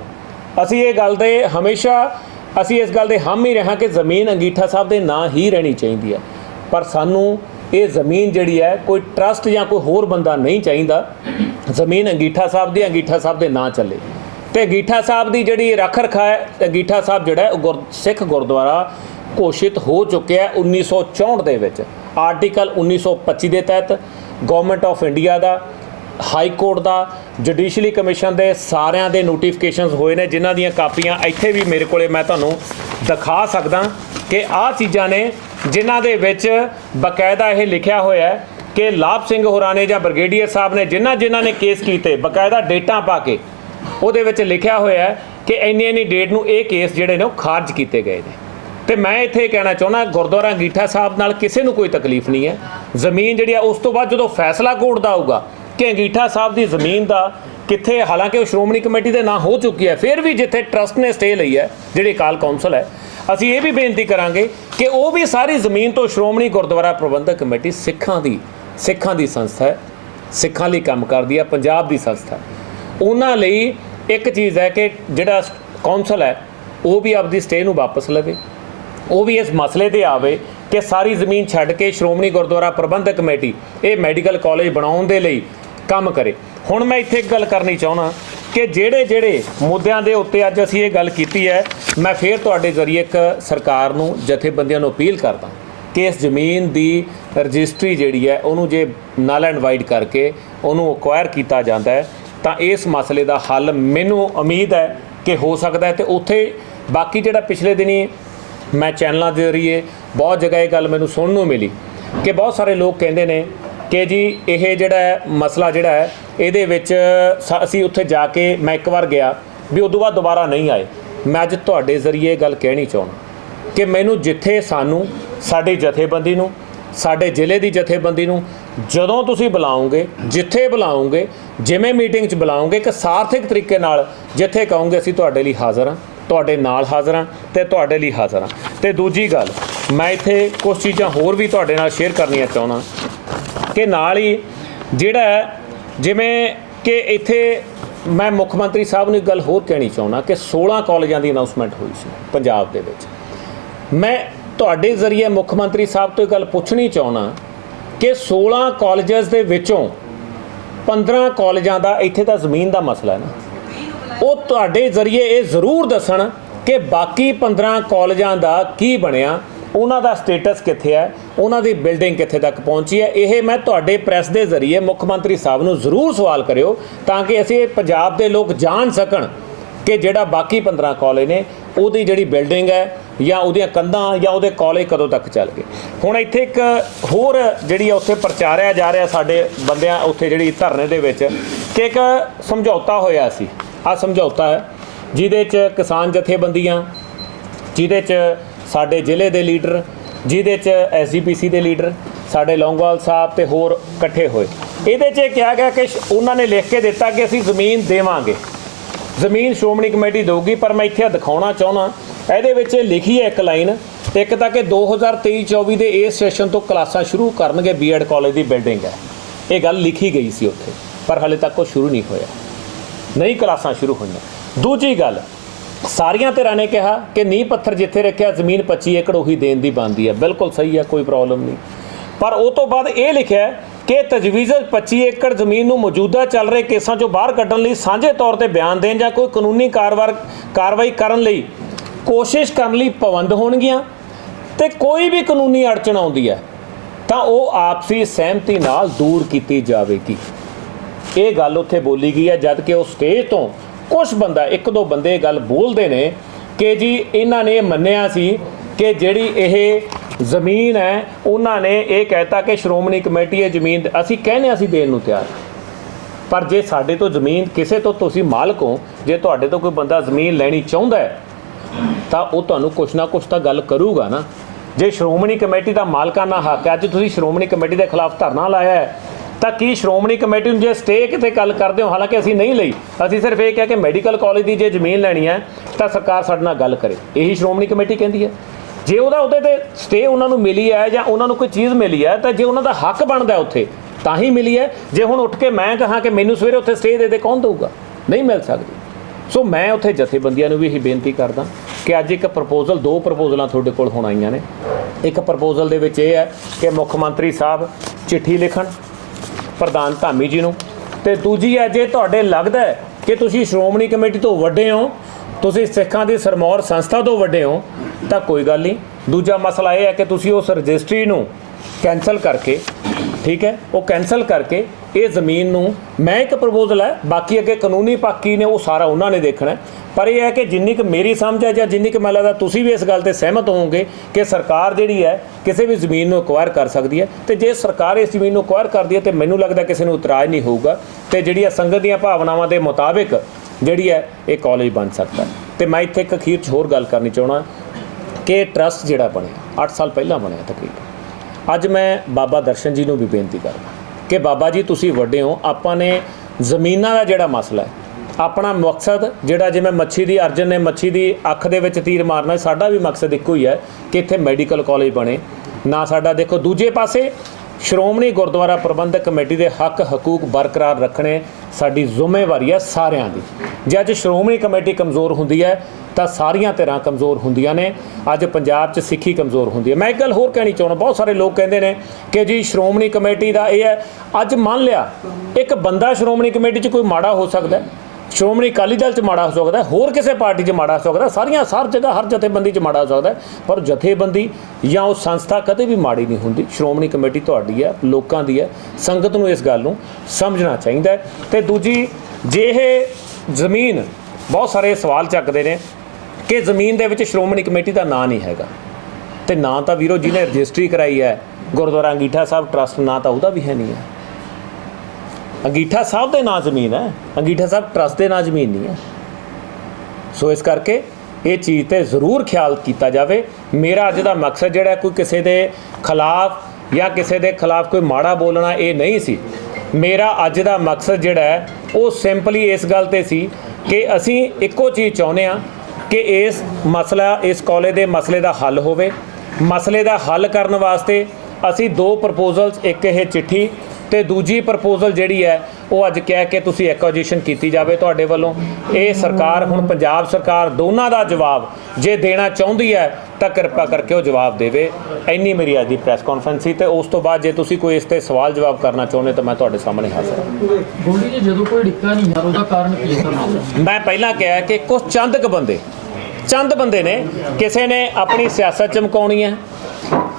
ਅਸੀਂ ਇਹ ਗੱਲ ਦੇ ਹਮੇਸ਼ਾ ਅਸੀਂ ਇਸ ਗੱਲ ਦੇ ਹਾਮੀ ਰਹੇ ਹਾਂ ਕਿ ਜ਼ਮੀਨ ਅੰਗੀਠਾ ਸਾਹਿਬ ਦੇ ਨਾਂ ਹੀ ਰਹਿਣੀ ਚਾਹੀਦੀ ਹੈ, ਪਰ ਸਾਨੂੰ ਇਹ ਜ਼ਮੀਨ ਜਿਹੜੀ ਹੈ ਕੋਈ ਟਰਸਟ ਜਾਂ ਕੋਈ ਹੋਰ ਬੰਦਾ ਨਹੀਂ ਚਾਹੀਦਾ। ਜ਼ਮੀਨ ਅੰਗੀਠਾ ਸਾਹਿਬ ਦੇ ਨਾਂ ਚੱਲੇ ਤੇ ਅੰਗੀਠਾ ਸਾਹਿਬ ਦੀ ਜਿਹੜੀ ਰੱਖ ਰਖਾ ਹੈ, ਅੰਗੀਠਾ ਸਾਹਿਬ ਜਿਹੜਾ ਉਹ ਸਿੱਖ ਗੁਰਦੁਆਰਾ ਘੋਸ਼ਿਤ ਹੋ ਚੁੱਕਿਆ 1964 ਦੇ ਵਿੱਚ ਆਰਟੀਕਲ 1925 ਦੇ ਤਹਿਤ government of India the high court the, judiciary commission ਦੇ ਸਾਰਿਆਂ ਦੇ ਨੋਟੀਫਿਕੇਸ਼ਨਸ ਹੋਏ ਨੇ, ਜਿਨ੍ਹਾਂ ਦੀਆਂ ਕਾਪੀਆਂ ਇੱਥੇ ਵੀ ਮੇਰੇ ਕੋਲੇ ਮੈਂ ਤੁਹਾਨੂੰ ਦਿਖਾ ਸਕਦਾ ਕਿ ਆਹ ਚੀਜ਼ਾਂ ਨੇ ਜਿਨ੍ਹਾਂ ਦੇ ਵਿੱਚ ਬਕਾਇਦਾ ਇਹ ਲਿਖਿਆ ਹੋਇਆ ਹੈ ਕਿ ਲਾਭ ਸਿੰਘ ਹੋਰਾਂ ਨੇ ਜਾਂ ਬ੍ਰਿਗੇਡੀਅਰ ਸਾਹਿਬ ਨੇ ਜਿਨ੍ਹਾਂ ਨੇ ਕੇਸ ਕੀਤੇ, ਬਕਾਇਦਾ ਡੇਟਾਂ ਪਾ ਕੇ ਉਹਦੇ ਵਿੱਚ ਲਿਖਿਆ ਹੋਇਆ ਹੈ ਕਿ ਇੰਨੀ ਡੇਟ ਨੂੰ ਇਹ ਕੇਸ ਜਿਹੜੇ ਨੇ ਉਹ ਖਾਰਜ ਕੀਤੇ ਗਏ ਨੇ। ਤੇ ਮੈਂ ਇੱਥੇ ਕਹਿਣਾ ਚਾਹੁੰਦਾ ਗੁਰਦੁਆਰਾ ਅੰਗੀਠਾ ਸਾਹਿਬ ਨਾਲ ਕਿਸੇ ਨੂੰ ਕੋਈ ਤਕਲੀਫ ਨਹੀਂ ਹੈ। ਜ਼ਮੀਨ ਜਿਹੜੀ ਆ ਉਸ ਤੋਂ ਬਾਅਦ ਜਦੋਂ ਫੈਸਲਾ ਕੋਰਟ ਦਾ ਆਊਗਾ ਕਿ ਅੰਗੀਠਾ ਸਾਹਿਬ ਦੀ ਜ਼ਮੀਨ ਦਾ ਕਿੱਥੇ, ਹਾਲਾਂਕਿ ਉਹ ਸ਼੍ਰੋਮਣੀ ਕਮੇਟੀ ਦੇ ਨਾਂ ਹੋ ਚੁੱਕੀ ਹੈ, ਫਿਰ ਵੀ ਜਿੱਥੇ ਟਰਸਟ ਨੇ ਸਟੇ ਲਈ ਹੈ, ਜਿਹੜੀ ਅਕਾਲ ਕੌਂਸਲ ਹੈ, ਅਸੀਂ ਇਹ ਵੀ ਬੇਨਤੀ ਕਰਾਂਗੇ ਕਿ ਉਹ ਵੀ ਸਾਰੀ ਜ਼ਮੀਨ ਤੋਂ ਸ਼੍ਰੋਮਣੀ ਗੁਰਦੁਆਰਾ ਪ੍ਰਬੰਧਕ ਕਮੇਟੀ ਸਿੱਖਾਂ ਦੀ ਸੰਸਥਾ ਹੈ, ਸਿੱਖਾਂ ਲਈ ਕੰਮ ਕਰਦੀ ਹੈ, ਪੰਜਾਬ ਦੀ ਸੰਸਥਾ। ਉਹਨਾਂ ਲਈ ਇੱਕ ਚੀਜ਼ ਹੈ ਕਿ ਜਿਹੜਾ ਕੌਂਸਲ ਹੈ ਉਹ ਵੀ ਆਪਦੀ ਸਟੇ ਨੂੰ ਵਾਪਸ ਲਵੇ, ਉਹ ਵੀ ਇਸ ਮਸਲੇ ਤੇ ਆਵੇ ਕਿ ਸਾਰੀ ਜ਼ਮੀਨ ਛੱਡ ਕੇ ਸ਼੍ਰੋਮਣੀ ਗੁਰਦੁਆਰਾ ਪ੍ਰਬੰਧਕ ਕਮੇਟੀ ਇਹ ਮੈਡੀਕਲ ਕਾਲਜ ਬਣਾਉਣ ਦੇ ਲਈ ਕੰਮ ਕਰੇ। ਹੁਣ ਮੈਂ ਇੱਥੇ ਇੱਕ ਗੱਲ ਕਰਨੀ ਚਾਹੁੰਦਾ ਕਿ ਜਿਹੜੇ ਮੁੱਦਿਆਂ ਦੇ ਉੱਤੇ ਅੱਜ ਅਸੀਂ ਇਹ ਗੱਲ ਕੀਤੀ ਹੈ, ਮੈਂ ਫਿਰ ਤੁਹਾਡੇ ਜ਼ਰੀਏ ਇੱਕ ਸਰਕਾਰ ਨੂੰ, ਜਥੇਬੰਦੀਆਂ ਨੂੰ ਅਪੀਲ ਕਰਦਾ ਕਿ ਇਸ ਜ਼ਮੀਨ ਦੀ ਰਜਿਸਟਰੀ ਜਿਹੜੀ ਹੈ ਉਹਨੂੰ ਜੇ ਨਲ ਐਂਡ ਵਾਈਡ ਕਰਕੇ ਉਹਨੂੰ ਅਕਵਾਇਰ ਕੀਤਾ ਜਾਂਦਾ ਹੈ ਤਾਂ ਇਸ ਮਸਲੇ ਦਾ ਹੱਲ ਮੈਨੂੰ ਉਮੀਦ ਹੈ ਕਿ ਹੋ ਸਕਦਾ ਹੈ। ਤੇ ਉੱਥੇ ਬਾਕੀ ਜਿਹੜਾ ਪਿਛਲੇ ਦਿਨੀ ਮੈਂ ਚੈਨਲਾਂ ਦੇ ਜ਼ਰੀਏ ਬਹੁਤ ਜਗ੍ਹਾ ਇਹ ਗੱਲ ਮੈਨੂੰ ਸੁਣਨ ਨੂੰ ਮਿਲੀ ਕਿ ਬਹੁਤ ਸਾਰੇ ਲੋਕ ਕਹਿੰਦੇ ਨੇ ਕਿ ਜੀ ਇਹ ਜਿਹੜਾ ਮਸਲਾ ਜਿਹੜਾ ਹੈ ਇਹਦੇ ਵਿੱਚ ਅਸੀਂ ਉੱਥੇ ਜਾ ਕੇ, ਮੈਂ ਇੱਕ ਵਾਰ ਗਿਆ ਵੀ ਉਦੋਂ ਬਾਅਦ ਦੁਬਾਰਾ ਨਹੀਂ ਆਏ। ਮੈਂ ਅੱਜ ਤੁਹਾਡੇ ਜ਼ਰੀਏ ਗੱਲ ਕਹਿਣੀ ਚਾਹੁੰਦਾ ਕਿ ਮੈਨੂੰ ਜਿੱਥੇ ਸਾਨੂੰ, ਸਾਡੀ ਜਥੇਬੰਦੀ ਨੂੰ, ਸਾਡੇ ਜ਼ਿਲ੍ਹੇ ਦੀ ਜਥੇਬੰਦੀ ਨੂੰ ਜਦੋਂ ਤੁਸੀਂ ਬੁਲਾਓਗੇ, ਜਿੱਥੇ ਬੁਲਾਓਗੇ, ਜਿਵੇਂ ਮੀਟਿੰਗ 'ਚ ਬੁਲਾਓਗੇ, ਇੱਕ ਸਾਰਥਕ ਤਰੀਕੇ ਨਾਲ ਜਿੱਥੇ ਕਹੋਗੇ ਅਸੀਂ ਤੁਹਾਡੇ ਲਈ ਹਾਜ਼ਰ ਹਾਂ, ਤੁਹਾਡੇ ਨਾਲ ਹਾਜ਼ਰ ਹਾਂ ਤੇ ਤੁਹਾਡੇ ਲਈ ਹਾਜ਼ਰ ਹਾਂ। ਤੇ ਦੂਜੀ ਗੱਲ, ਮੈਂ ਇੱਥੇ ਕੁਝ ਚੀਜ਼ਾਂ ਹੋਰ ਵੀ ਤੁਹਾਡੇ ਨਾਲ ਸ਼ੇਅਰ ਕਰਨੀਆਂ ਚਾਹੁੰਦਾ ਕਿ ਨਾਲ ਹੀ ਜਿਹੜਾ ਜਿਵੇਂ ਕਿ ਇੱਥੇ ਮੈਂ ਮੁੱਖ ਮੰਤਰੀ ਸਾਹਿਬ ਨੂੰ ਇੱਕ ਗੱਲ ਹੋਰ ਕਹਿਣੀ ਚਾਹੁੰਦਾ ਕਿ 16 ਕਾਲਜਾਂ ਦੀ ਅਨਾਉਂਸਮੈਂਟ ਹੋਈ ਸੀ ਪੰਜਾਬ ਦੇ ਵਿੱਚ। ਮੈਂ ਤੁਹਾਡੇ ਜ਼ਰੀਏ ਮੁੱਖ ਮੰਤਰੀ ਸਾਹਿਬ ਤੋਂ ਇਹ ਗੱਲ ਪੁੱਛਣੀ ਚਾਹੁੰਦਾ ਕਿ 16 ਕਾਲਜਸ ਦੇ ਵਿੱਚੋਂ 15 ਕਾਲਜਾਂ ਦਾ ਇੱਥੇ ਤਾਂ ਜ਼ਮੀਨ ਦਾ ਮਸਲਾ ਹੈ ਨਾ, ਉਹ ਤੁਹਾਡੇ ਜ਼ਰੀਏ ਇਹ ਜ਼ਰੂਰ ਦੱਸਣ ਕਿ ਬਾਕੀ 15 ਕਾਲਜਾਂ ਦਾ ਕੀ ਬਣਿਆ, ਉਹਨਾਂ ਦਾ ਸਟੇਟਸ ਕਿੱਥੇ ਹੈ, ਉਹਨਾਂ ਦੀ ਬਿਲਡਿੰਗ ਕਿੱਥੇ ਤੱਕ ਪਹੁੰਚੀ ਹੈ। ਇਹ ਮੈਂ ਤੁਹਾਡੇ ਪ੍ਰੈਸ ਦੇ ਜ਼ਰੀਏ ਮੁੱਖ ਮੰਤਰੀ ਸਾਹਿਬ ਨੂੰ ਜ਼ਰੂਰ ਸਵਾਲ ਕਰਿਓ ਤਾਂ ਕਿ ਅਸੀਂ ਪੰਜਾਬ ਦੇ ਲੋਕ ਜਾਣ ਸਕਣ ਕਿ ਜਿਹੜਾ ਬਾਕੀ 15 ਕਾਲਜ ਨੇ ਉਹਦੀ ਜਿਹੜੀ ਬਿਲਡਿੰਗ ਹੈ ਜਾਂ ਉਹਦੀਆਂ ਕੰਧਾਂ ਜਾਂ ਉਹਦੇ ਕਾਲਜ ਕਦੋਂ ਤੱਕ ਚੱਲ ਗਏ। ਹੁਣ ਇੱਥੇ ਇੱਕ ਹੋਰ ਜਿਹੜੀ ਉੱਥੇ ਪ੍ਰਚਾਰਿਆ ਜਾ ਰਿਹਾ ਸਾਡੇ ਬੰਦਿਆਂ ਉੱਥੇ ਜਿਹੜੀ ਧਰਨੇ ਦੇ ਵਿੱਚ ਕਿ ਇੱਕ ਸਮਝੌਤਾ ਹੋਇਆ ਸੀ। ਆਹ ਸਮਝੌਤਾ ਹੈ ਜਿਹਦੇ 'ਚ ਕਿਸਾਨ ਜਥੇਬੰਦੀਆਂ, ਜਿਹਦੇ 'ਚ ਸਾਡੇ ਜ਼ਿਲ੍ਹੇ ਦੇ ਲੀਡਰ, ਜਿਹਦੇ 'ਚ SGPC ਦੇ ਲੀਡਰ, ਸਾਡੇ ਲੌਂਗੋਵਾਲ ਸਾਹਿਬ ਤੇ ਹੋਰ ਇਕੱਠੇ ਹੋਏ। ਇਹਦੇ 'ਚ ਕਿਹਾ ਗਿਆ ਕਿ ਉਹਨਾਂ ਨੇ ਲਿਖ ਕੇ ਦਿੱਤਾ ਕਿ ਅਸੀਂ ਜ਼ਮੀਨ ਦੇਵਾਂਗੇ, ਜ਼ਮੀਨ ਸ਼੍ਰੋਮਣੀ ਕਮੇਟੀ ਦੇਊਗੀ। ਪਰ ਮੈਂ ਇੱਥੇ ਦਿਖਾਉਣਾ ਚਾਹੁੰਦਾ, ਇਹਦੇ ਵਿੱਚ ਲਿਖੀ ਹੈ ਇੱਕ ਲਾਈਨ, ਇੱਕ ਤਾਂ ਕਿ 2023-24 ਦੇ ਇਸ ਸੈਸ਼ਨ ਤੋਂ ਕਲਾਸਾਂ ਸ਼ੁਰੂ ਕਰਨਗੇ, B.Ed ਕਾਲਜ ਦੀ ਬਿਲਡਿੰਗ ਹੈ, ਇਹ ਗੱਲ ਲਿਖੀ ਗਈ ਸੀ ਉੱਥੇ, ਪਰ ਹਾਲੇ ਤੱਕ ਉਹ ਸ਼ੁਰੂ ਨਹੀਂ ਹੋਇਆ, ਨਹੀਂ ਕਲਾਸਾਂ ਸ਼ੁਰੂ ਹੋਈਆਂ। ਦੂਜੀ ਗੱਲ, ਸਾਰੀਆਂ ਧਿਰਾਂ ਨੇ ਕਿਹਾ ਕਿ ਨੀਂਹ ਪੱਥਰ ਜਿੱਥੇ ਰੱਖਿਆ ਜ਼ਮੀਨ 25 ਏਕੜ ਉਹੀ ਦੇਣ ਦੀ ਬਣਦੀ ਹੈ। ਬਿਲਕੁਲ ਸਹੀ ਹੈ, ਕੋਈ ਪ੍ਰੋਬਲਮ ਨਹੀਂ। ਪਰ ਉਹ ਤੋਂ ਬਾਅਦ ਇਹ ਲਿਖਿਆ ਕਿ ਤਜਵੀਜ਼ 25 ਏਕੜ ਜ਼ਮੀਨ ਨੂੰ ਮੌਜੂਦਾ ਚੱਲ ਰਹੇ ਕੇਸਾਂ 'ਚੋਂ ਬਾਹਰ ਕੱਢਣ ਲਈ ਸਾਂਝੇ ਤੌਰ 'ਤੇ ਬਿਆਨ ਦੇਣ ਜਾਂ ਕੋਈ ਕਾਨੂੰਨੀ ਕਾਰਵਾਈ ਕਰਨ ਲਈ ਕੋਸ਼ਿਸ਼ ਕਰਨ ਲਈ ਪਾਬੰਦ ਹੋਣਗੀਆਂ ਤੇ ਕੋਈ ਵੀ ਕਾਨੂੰਨੀ ਅੜਚਨ ਆਉਂਦੀ ਹੈ ਤਾਂ ਉਹ ਆਪਸੀ ਸਹਿਮਤੀ ਨਾਲ ਦੂਰ ਕੀਤੀ ਜਾਵੇਗੀ। ਇਹ ਗੱਲ ਉੱਥੇ ਬੋਲੀ ਗਈ ਹੈ, ਜਦ ਕਿ ਉਹ ਸਟੇਜ ਤੋਂ ਕੁਛ ਬੰਦਾ, ਇੱਕ ਦੋ ਬੰਦੇ ਗੱਲ ਬੋਲਦੇ ਨੇ ਕਿ ਜੀ ਇਹਨਾਂ ਨੇ ਮੰਨਿਆ ਸੀ ਕਿ ਜਿਹੜੀ ਇਹ ਜ਼ਮੀਨ ਹੈ ਉਹਨਾਂ ਨੇ ਇਹ ਕਹਿਤਾ ਕਿ ਸ਼੍ਰੋਮਣੀ ਕਮੇਟੀ ਇਹ ਜ਼ਮੀਨ ਅਸੀਂ ਕਹਿੰਦੇ ਅਸੀਂ ਦੇਣ ਨੂੰ ਤਿਆਰ। ਪਰ ਜੇ ਸਾਡੇ ਤੋਂ ਜ਼ਮੀਨ ਕਿਸੇ ਤੋਂ ਤੁਸੀਂ ਮਾਲਕ ਹੋ, ਜੇ ਤੁਹਾਡੇ ਤੋਂ ਕੋਈ ਬੰਦਾ ਜ਼ਮੀਨ ਲੈਣੀ ਚਾਹੁੰਦਾ ਹੈ ਤਾਂ ਉਹ ਤੁਹਾਨੂੰ ਕੁਛ ਨਾ ਕੁਛ ਤਾਂ ਗੱਲ ਕਰੂਗਾ ਨਾ। ਜੇ ਸ਼੍ਰੋਮਣੀ ਕਮੇਟੀ ਦਾ ਮਾਲਕਾਨਾ ਹੱਕ ਹੈ, ਅੱਜ ਤੁਸੀਂ ਸ਼੍ਰੋਮਣੀ ਕਮੇਟੀ ਦੇ ਖਿਲਾਫ ਧਰਨਾ ਲਾਇਆ ਹੈ ਤਾਂ ਕੀ ਸ਼੍ਰੋਮਣੀ ਕਮੇਟੀ ਨੂੰ ਜੇ ਸਟੇ ਕਿਤੇ ਗੱਲ ਕਰਦੇ ਹੋ, ਹਾਲਾਂਕਿ ਅਸੀਂ ਨਹੀਂ ਲਈ, ਅਸੀਂ ਸਿਰਫ ਇਹ ਕਿਹਾ ਕਿ ਮੈਡੀਕਲ ਕਾਲਜ ਦੀ ਜੇ ਜ਼ਮੀਨ ਲੈਣੀ ਹੈ ਤਾਂ ਸਰਕਾਰ ਸਾਡੇ ਨਾਲ ਗੱਲ ਕਰੇ, ਇਹੀ ਸ਼੍ਰੋਮਣੀ ਕਮੇਟੀ ਕਹਿੰਦੀ ਹੈ। ਜੇ ਉਹਦੇ ਤੇ ਸਟੇ ਉਹਨਾਂ ਨੂੰ ਮਿਲੀ ਹੈ ਜਾਂ ਉਹਨਾਂ ਨੂੰ ਕੋਈ ਚੀਜ਼ ਮਿਲੀ ਹੈ ਤਾਂ ਜੇ ਉਹਨਾਂ ਦਾ ਹੱਕ ਬਣਦਾ ਉੱਥੇ ਤਾਂ ਹੀ ਮਿਲੀ ਹੈ। ਜੇ ਹੁਣ ਉੱਠ ਕੇ ਮੈਂ ਕਹਾਂ ਕਿ ਮੈਨੂੰ ਸਵੇਰੇ ਉੱਥੇ ਸਟੇ ਦੇ ਕੌਣ ਦੇਊਗਾ? ਨਹੀਂ ਮਿਲ ਸਕਦੀ। ਸੋ ਮੈਂ ਉੱਥੇ ਜਥੇਬੰਦੀਆਂ ਨੂੰ ਵੀ ਇਹੀ ਬੇਨਤੀ ਕਰਦਾ ਕਿ ਅੱਜ ਇੱਕ ਪ੍ਰਪੋਜ਼ਲ, ਦੋ ਪ੍ਰਪੋਜ਼ਲਾਂ ਤੁਹਾਡੇ ਕੋਲ ਹੁਣ ਆਈਆਂ ਨੇ। ਇੱਕ ਪ੍ਰਪੋਜ਼ਲ ਦੇ ਵਿੱਚ ਇਹ ਹੈ ਕਿ ਮੁੱਖ ਮੰਤਰੀ ਸਾਹਿਬ ਚਿੱਠੀ ਲਿਖਣ ਪ੍ਰਧਾਨ ਧਾਮੀ ਜੀ ਨੂੰ, ਤੇ ਦੂਜੀ ਹੈ ਜੇ ਤੁਹਾਡੇ ਲੱਗਦਾ ਕਿ ਤੁਸੀਂ ਸ਼੍ਰੋਮਣੀ ਕਮੇਟੀ ਤੋਂ ਵੱਡੇ ਹੋ, ਤੁਸੀਂ ਸਿੱਖਾਂ ਦੀ ਸਰਮੌਰ ਸੰਸਥਾ ਤੋਂ ਵੱਡੇ ਹੋ ਤਾਂ ਕੋਈ ਗੱਲ ਨਹੀਂ। ਦੂਜਾ ਮਸਲਾ ਇਹ ਹੈ ਕਿ ਤੁਸੀਂ ਉਸ ਰਜਿਸਟਰੀ ਨੂੰ ਕੈਂਸਲ ਕਰਕੇ ठीक है, वो कैंसल करके ये ज़मीन नूं मैं एक प्रपोजल है, बाकी अगे कानूनी पाकी ने वो सारा उन्होंने देखना है। पर यह है कि जिन्नी कि मेरी समझ है, या जिन्नी कि मैं लगता तुसीं भी इस गल ते सहमत होवोगे कि सरकार जिहड़ी है किसी भी ज़मीन नूं एक्वायर कर सकती है, तो जे सरकार इस ज़मीन नूं एक्वायर करदी है तो मैनूं लगदा किसी नूं इतराज़ नहीं होऊगा, तो जिहड़ी संगत दीआं भावनावां दे मुताबिक जिहड़ी है ये कॉलेज बन सकता है। तो मैं इत्थे एक अखीर 'च होर गल करनी चाहुंदा कि ट्रस्ट जिहड़ा बनिया 8 साल पहलां बनिया तकरीबन। ਅੱਜ मैं बाबा दर्शन जी ਨੂੰ भी बेनती करना कि बाबा जी तुसी वड्डे हो, ਆਪਾਂ ने ਜ਼ਮੀਨਾਂ ਦਾ ਜਿਹੜਾ ਮਸਲਾ ਹੈ, ਆਪਣਾ ਮਕਸਦ ਜਿਹੜਾ ਜਿਵੇਂ ਮੱਛੀ ਦੀ ਅਰਜਨ ਨੇ ਮੱਛੀ ਦੀ ਅੱਖ ਦੇ ਵਿੱਚ ਤੀਰ ਮਾਰਨਾ, ਸਾਡਾ ਵੀ ਮਕਸਦ ਇੱਕੋ ਹੀ ਹੈ ਕਿ ਇੱਥੇ ਮੈਡੀਕਲ ਕਾਲਜ ਬਣੇ ਨਾ। ਸਾਡਾ ਦੇਖੋ ਦੂਜੇ ਪਾਸੇ ਸ਼੍ਰੋਮਣੀ ਗੁਰਦੁਆਰਾ ਪ੍ਰਬੰਧਕ ਕਮੇਟੀ ਦੇ ਹੱਕ ਹਕੂਕ ਬਰਕਰਾਰ ਰੱਖਣੇ ਸਾਡੀ ਜ਼ਿੰਮੇਵਾਰੀ ਹੈ ਸਾਰਿਆਂ ਦੀ। ਜੇ ਅੱਜ ਸ਼੍ਰੋਮਣੀ ਕਮੇਟੀ ਕਮਜ਼ੋਰ ਹੁੰਦੀ ਹੈ ਤਾਂ ਸਾਰੀਆਂ ਧਿਰਾਂ ਕਮਜ਼ੋਰ ਹੁੰਦੀਆਂ ਨੇ। ਅੱਜ ਪੰਜਾਬ 'ਚ ਸਿੱਖੀ ਕਮਜ਼ੋਰ ਹੁੰਦੀ ਹੈ। ਮੈਂ ਇੱਕ ਗੱਲ ਹੋਰ ਕਹਿਣੀ ਚਾਹੁੰਦਾ, ਬਹੁਤ ਸਾਰੇ ਲੋਕ ਕਹਿੰਦੇ ਨੇ ਕਿ ਜੀ ਸ਼੍ਰੋਮਣੀ ਕਮੇਟੀ ਦਾ ਇਹ ਹੈ, ਅੱਜ ਮੰਨ ਲਿਆ ਇੱਕ ਬੰਦਾ ਸ਼੍ਰੋਮਣੀ ਕਮੇਟੀ 'ਚ ਕੋਈ ਮਾੜਾ ਹੋ ਸਕਦਾ, ਸ਼੍ਰੋਮਣੀ ਅਕਾਲੀ ਦਲ 'ਚ ਮਾੜਾ ਹੋ ਸਕਦਾ, ਹੋਰ ਕਿਸੇ ਪਾਰਟੀ 'ਚ ਮਾੜਾ ਹੋ ਸਕਦਾ, ਸਾਰੀਆਂ ਹਰ ਜਗ੍ਹਾ ਹਰ ਜਥੇਬੰਦੀ 'ਚ ਮਾੜਾ ਹੋ ਸਕਦਾ, ਪਰ ਜਥੇਬੰਦੀ ਜਾਂ ਉਹ ਸੰਸਥਾ ਕਦੇ ਵੀ ਮਾੜੀ ਨਹੀਂ ਹੁੰਦੀ। ਸ਼੍ਰੋਮਣੀ ਕਮੇਟੀ ਤੁਹਾਡੀ ਹੈ, ਲੋਕਾਂ ਦੀ ਹੈ, ਸੰਗਤ ਨੂੰ ਇਸ ਗੱਲ ਨੂੰ ਸਮਝਣਾ ਚਾਹੀਦਾ ਹੈ। ਤੇ ਦੂਜੀ, ਜੇ ਇਹ ਜ਼ਮੀਨ ਬਹੁਤ ਸਾਰੇ ਸਵਾਲ ਚੱਕਦੇ ਨੇ ਕਿ ਜ਼ਮੀਨ ਦੇ ਵਿੱਚ ਸ਼੍ਰੋਮਣੀ ਕਮੇਟੀ ਦਾ ਨਾਂ ਨਹੀਂ ਹੈਗਾ, ਤੇ ਨਾਂ ਤਾਂ ਵੀਰੋ ਜਿਹਨੇ ਰਜਿਸਟਰੀ ਕਰਾਈ ਹੈ ਗੁਰਦੁਆਰਾ ਅੰਗੀਠਾ ਸਾਹਿਬ ਟਰਸਟ, ਨਾਂ ਤਾਂ ਉਹਦਾ ਵੀ ਹੈ ਨਹੀਂ ਹੈ। ਅੰਗੀਠਾ ਸਾਹਿਬ ਦੇ ਨਾਂ ਜ਼ਮੀਨ ਹੈ, ਅੰਗੀਠਾ ਸਾਹਿਬ ਟਰਸਟ ਦੇ ਨਾਂ ਜ਼ਮੀਨ ਨਹੀਂ ਹੈ। ਸੋ ਇਸ ਕਰਕੇ ਇਹ ਚੀਜ਼ ਤੇ ਜ਼ਰੂਰ ਖਿਆਲ ਕੀਤਾ ਜਾਵੇ। ਮੇਰਾ ਅੱਜ ਦਾ ਮਕਸਦ ਜਿਹੜਾ ਕੋਈ ਕਿਸੇ ਦੇ ਖਿਲਾਫ ਜਾਂ ਕਿਸੇ ਦੇ ਖਿਲਾਫ ਕੋਈ ਮਾੜਾ ਬੋਲਣਾ ਇਹ ਨਹੀਂ ਸੀ। ਮੇਰਾ ਅੱਜ ਦਾ ਮਕਸਦ ਜਿਹੜਾ ਹੈ ਉਹ ਸਿੰਪਲੀ ਇਸ ਗੱਲ ਤੇ ਸੀ ਕਿ ਅਸੀਂ ਇੱਕੋ ਚੀਜ਼ ਚਾਹੁੰਦੇ ਹਾਂ ਕਿ ਇਸ ਮਸਲਾ, ਇਸ ਕਾਲਜ ਦੇ ਮਸਲੇ ਦਾ ਹੱਲ ਹੋਵੇ। ਮਸਲੇ ਦਾ ਹੱਲ ਕਰਨ ਵਾਸਤੇ ਅਸੀਂ 2 ਪ੍ਰਪੋਜ਼ਲਸ, ਇੱਕ ਇਹ ਚਿੱਠੀ ਤੇ ਦੂਜੀ ਪ੍ਰਪੋਜ਼ਲ ਜਿਹੜੀ ਹੈ ਉਹ ਅੱਜ ਕਹਿ ਕੇ ਤੁਸੀਂ ਐਕੁਜੀਸ਼ਨ ਕੀਤੀ ਜਾਵੇ ਤੁਹਾਡੇ ਵੱਲੋਂ। ਇਹ ਸਰਕਾਰ ਹੁਣ ਪੰਜਾਬ ਸਰਕਾਰ ਦੋਨਾਂ ਦਾ ਜਵਾਬ ਜੇ ਦੇਣਾ ਚਾਹੁੰਦੀ ਹੈ ਤਾਂ ਕਿਰਪਾ ਕਰਕੇ ਉਹ ਜਵਾਬ ਦੇਵੇ। ਇੰਨੀ ਮੇਰੀ ਅੱਜ ਦੀ ਪ੍ਰੈਸ ਕਾਨਫਰੰਸ ਸੀ। ਤੇ ਉਸ ਤੋਂ ਬਾਅਦ ਜੇ ਤੁਸੀਂ ਕੋਈ ਇਸ ਤੇ ਸਵਾਲ ਜਵਾਬ ਕਰਨਾ ਚਾਹੁੰਦੇ ਤਾਂ ਮੈਂ ਤੁਹਾਡੇ ਸਾਹਮਣੇ ਹਾਜ਼ਰ ਹਾਂ। ਗੋਲਡੀ ਜੀ, ਜਦੋਂ ਕੋਈ ਡਿੱਕਾ ਨਹੀਂ ਯਾਰ ਉਹਦਾ ਕਾਰਨ ਕੀ ਹੈ? ਮੈਂ ਪਹਿਲਾਂ ਕਿਹਾ ਕਿ ਕੁਝ ਚੰਦ ਬੰਦੇ ਨੇ, ਕਿਸੇ ਨੇ ਆਪਣੀ ਸਿਆਸਤ ਚਮਕਾਉਣੀ ਹੈ,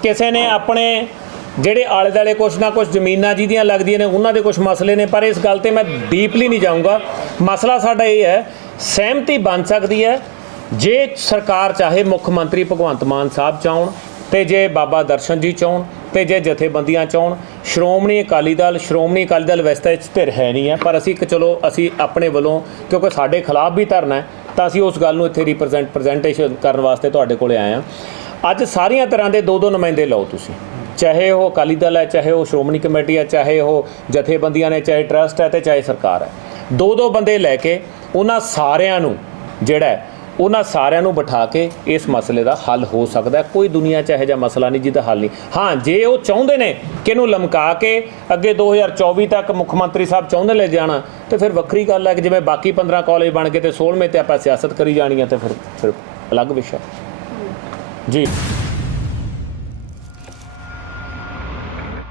ਕਿਸੇ ਨੇ ਆਪਣੇ ਜਿਹੜੇ ਆਲੇ ਦੁਆਲੇ ਕੁਛ ਨਾ ਕੁਛ ਜ਼ਮੀਨਾਂ ਜਿਹਦੀਆਂ ਲੱਗਦੀਆਂ ਨੇ ਉਹਨਾਂ ਦੇ ਕੁਛ ਮਸਲੇ ਨੇ। ਪਰ ਇਸ ਗੱਲ ਤੇ ਮੈਂ ਡੀਪਲੀ ਨਹੀਂ ਜਾਊਂਗਾ। ਮਸਲਾ ਸਾਡਾ ਇਹ ਹੈ, ਸਹਿਮਤੀ ਬਣ ਸਕਦੀ ਹੈ ਜੇ ਸਰਕਾਰ ਚਾਹੇ, ਮੁੱਖ ਮੰਤਰੀ ਭਗਵੰਤ ਮਾਨ ਸਾਹਿਬ ਚਾਹੁਣ, ਤੇ ਜੇ ਬਾਬਾ ਦਰਸ਼ਨ ਜੀ ਚਾਹੁਣ, ਤੇ ਜੇ ਜਥੇਬੰਦੀਆਂ ਚਾਹੁਣ। ਸ਼੍ਰੋਮਣੀ ਅਕਾਲੀ ਦਲ ਵੈਸੇ ਤਾਂ ਧਿਰ ਹੈ ਨਹੀਂ ਹੈ, ਪਰ ਅਸੀਂ ਚਲੋ ਅਸੀਂ ਆਪਣੇ ਵੱਲੋਂ, ਕਿਉਂਕਿ ਸਾਡੇ ਖਿਲਾਫ ਵੀ ਧਰਨਾ ਹੈ, ਤਾਂ ਅਸੀਂ ਉਸ ਗੱਲ ਨੂੰ ਇੱਥੇ ਪ੍ਰੈਜੈਂਟੇਸ਼ਨ ਕਰਨ ਵਾਸਤੇ ਤੁਹਾਡੇ ਕੋਲੇ ਆਏ ਹਾਂ। ਅੱਜ ਸਾਰੀਆਂ ਤਰ੍ਹਾਂ ਦੇ 2 ਨੁਮਾਇੰਦੇ ਲਓ ਤੁਸੀਂ, ਚਾਹੇ ਉਹ ਅਕਾਲੀ ਦਲ ਹੈ, ਚਾਹੇ ਉਹ ਸ਼੍ਰੋਮਣੀ ਕਮੇਟੀ ਹੈ, ਚਾਹੇ ਉਹ ਜਥੇਬੰਦੀਆਂ ਨੇ, ਚਾਹੇ ਟਰਸਟ ਹੈ, ਤੇ ਚਾਹੇ ਸਰਕਾਰ ਹੈ। 2 ਬੰਦੇ ਲੈ ਕੇ ਉਹਨਾਂ ਸਾਰਿਆਂ ਨੂੰ ਬਿਠਾ ਕੇ ਇਸ ਮਸਲੇ ਦਾ ਹੱਲ ਹੋ ਸਕਦਾ। ਕੋਈ ਦੁਨੀਆ 'ਚ ਇਹੋ ਜਿਹਾ ਮਸਲਾ ਨਹੀਂ ਜਿਹਦਾ ਹੱਲ ਨਹੀਂ। ਹਾਂ, ਜੇ ਉਹ ਚਾਹੁੰਦੇ ਨੇ ਕਿ ਇਹਨੂੰ ਲਮਕਾ ਕੇ ਅੱਗੇ 2024 ਤੱਕ ਮੁੱਖ ਮੰਤਰੀ ਸਾਹਿਬ ਚਾਹੁੰਦੇ ਲੈ ਜਾਣਾ, ਤੇ ਫਿਰ ਵੱਖਰੀ ਗੱਲ ਹੈ ਕਿ ਜਿਵੇਂ ਬਾਕੀ 15 ਕਾਲਜ ਬਣ ਗਏ ਤੇ 16ਵੇਂ ਤੇ ਆਪਾਂ ਸਿਆਸਤ ਕਰੀ ਜਾਣੀ ਹੈ, ਤੇ ਫਿਰ ਅਲੱਗ ਵਿਸ਼ਾ ਜੀ।